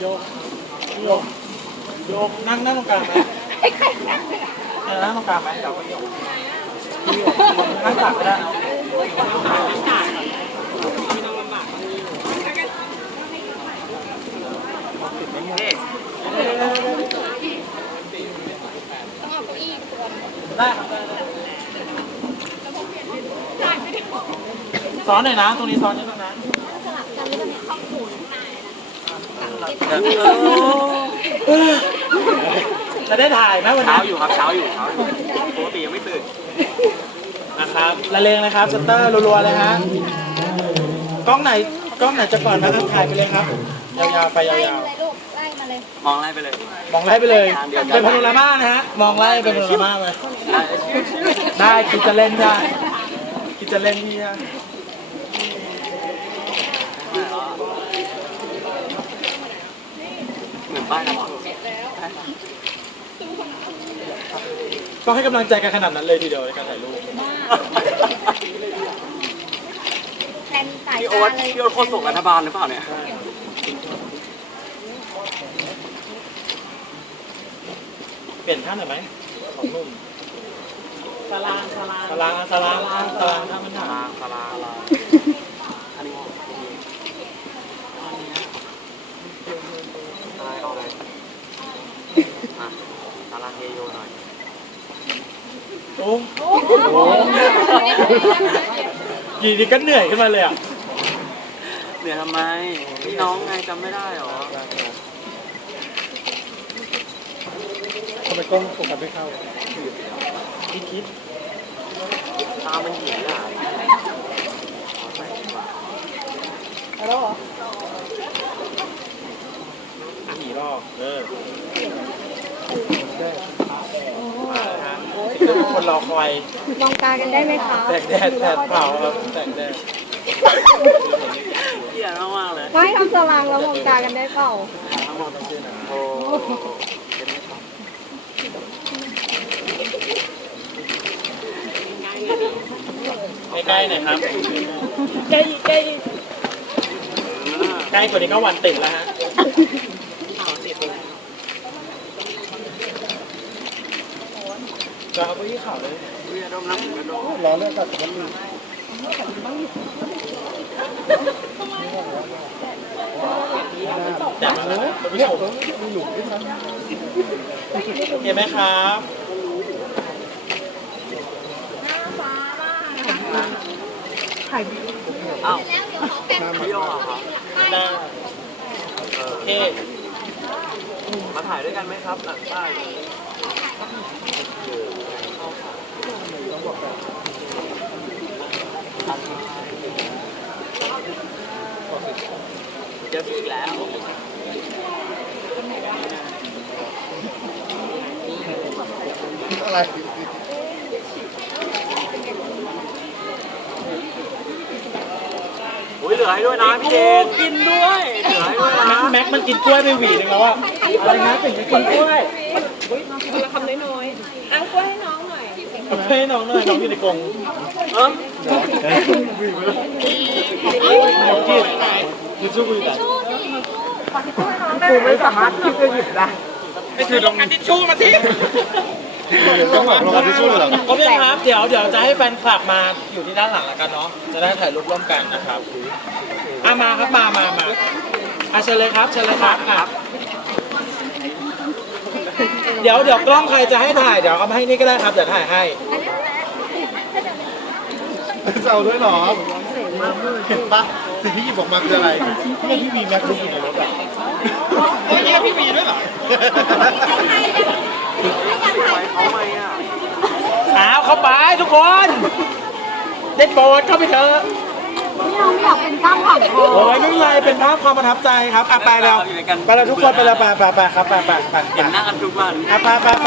โยก โยก โยก นั่งนั่งตรงกลางไหมนั่งเออนั่งตรงกลางไหมเดี๋ยวไปโยกโยกนั่งตักก็ได้ได้ครับได้ได้ซ้อนหน่อยนะ ตรงนี้ซ้อนนิดนึงนะ สลับกันแล้วก็เนี่ยเข้าหู ข้างในนะจะได้ถ่ายไหมวันเช้านี้อยู่ครับเช้าอยู่เช้าอยู่ปกติยังไม่ตื่นนะครับละเลงนะครับสเตอร์รัวๆเลยฮะกล้องไหนกล้องไหนจะก่อนนะครับถ่ายไปเลยครับยาวๆไปไล่ยาวมาเลยลูกไล่มาเลยมองไล่ไปเลยๆมองไล่ไปเลย เป็นพาโนรามานะฮะมองไล่เป็นพาโนรามาไปได้ได้คิดจะเล่นได้คิดจะเล่นพี่ได้ เหมือนป้ายนะต้องให้กำลังใจกันขนาดนั้นเลยทีเดียวในการถ่ายรูปแทนสายพี่โอ๊ตาตเลยพี่โอ๊ตโฆษกรัฐบาลหรือเปล่าเนี่ย เปลี่ยนท่าหน่อยไหมของนุ่มสลางสลางสลางสลางสลางท่ามันหนา ตารางตารางอันนี้อะไรเอาอะไร อะตารางเฮโยหน่อย โอ้โหยีนี่ก็เหนื่อยขึ้นมาเลยอะ เหนื่อยทำไม พี่น้องไงจำไม่ได้หรอทำไมกล้องโฟกัสไม่เข้าคิดคิด ตามันหยีอะกี่ รอบเออมาแล้วฮะสิ่งที่ทุกคนรอคอยมองตากันได้ไหมคะแสงแดดแดดเผาครับแสงแดดเกลียดมากๆเลยไม่ทำสลางแล้วมองตากันได้เปล่ามองตรงไหนโอ้ใกล้ๆหน่อยครับใกล้ใกล้ใกล้กว่านี้ก็วันติดแล้วฮะจะเอาไปที่ข่าวเลย เรียดมน้ำกระโดด รอเรื่องกับมั นแต่มันนะท่านผู้ชมเห็นไหมครับอ้าวแล้วเดี๋ยวขอแฟนพี่โยอะครับได้เออโอเคมาถ่ายด้วยกันไหมครับหลังป้าย เจอพี่อีกแล้วอะไรอุ้ยเหลือให้ด้วยนะพี่เจนกินด้วยเหลือให้ด้วยนะแม็กมันกินกล้วยไปหวีหนึงแล้วอะอะไรนะถึงจะกินกล้วยคำน้อยๆเอากล้วยให้น้องหน่อย เอา ให้น้องหน่อยน้องอยู่ในกรงเอิ่มน้องกินยูทูบอยู่ไหนกูไม่สามารถที่จะหยิบได้ไม่คือลงกันทิชชู่มาสิต้องหลังลงกันทิชชู่เลยหรอโอเคครับเดี๋ยวเดี๋ยวจะให้แฟนคลับมาอยู่ที่ด้านหลังแล้วกันเนาะจะได้ถ่ายรูปร่วมกันนะครับอะมาครับมามามาอะเชิญเลยครับเชิญเลยครับอะ เดี๋ยวเดี๋ยวกล้องใครจะให้ถ่ายเดี๋ยวเอามาให้นี่ก็ได้ครับเดี๋ยวถ่ายให้จะเอาด้วยเหรอเห็นปะสิ่งที่หยิบออกมาคืออะไรเนี่ยพี่วีแม็กซ์อยู่ในรถอะไม่ใช่พี่วีด้วยเหรอไปเขาไหมอะอ้าวเข้าไปทุกคน ได้โปรดเข้าไปเถอะ โอ้ยไม่เป็นไรเป็นภาพความประทับใจครับอะไปแล้วไปแล้วทุกคนไปแล้วไปไปไปครับไปไปไปเห็นหน้ากันทุกวัน อะไปไปไป